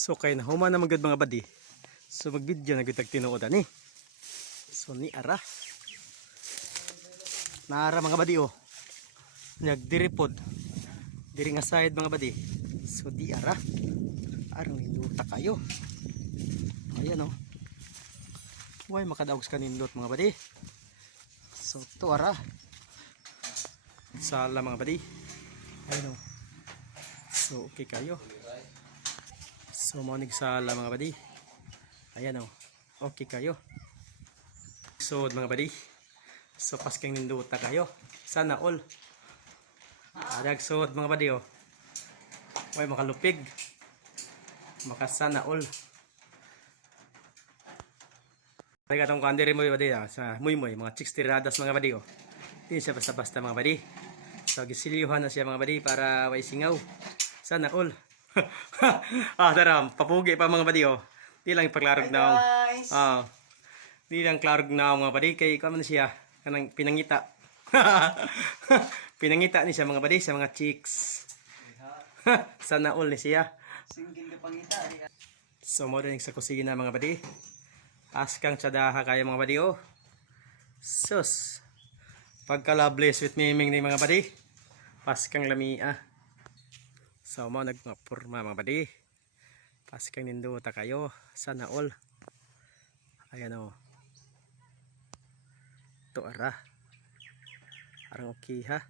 So kay na human na magad mga badi. So mag-video na gitag tinuod ani. So ni ara. Naara mga badi oh. Nagdiripod. Diri nga side mga badi. So di ara. Arang niluta kayo. Ayan oh. Huwag makadaog sa kanindot mga badi. So to ara. Sala mga badi. Ayan oh. So okay kayo. So monig sala mga badi. Ayan oh. Okay kayo. So mga badi. So paskang ninduta kayo. Sana all. Adag suot mga badi oh. Huwag makalupig. Makasana all. Kaya itong kandiri mo badi sa muy-muy. Mga chicks tiradas mga badi oh. Hindi siya basta-basta mga badi. So gisiliuhan na siya mga badi para way singaw. Sana all. Tara, papugi pa mga badi oh. Di lang ipaglarog na di lang klarog na mga badi kay ikaw man siya kanang pinangita. Pinangita ni siya mga badi sa mga chicks. Sana all ni siya. So mo din sa kusina mga badi. Askang tsadaha kayo mga badi oh. Sus. Pagka loveless with miming ni mga badi. Paskang lamia. So mo nagpurma mga badi. Paskang ninduta kayo. Sana all. Ayan o. Ito ara. Arang okay ha.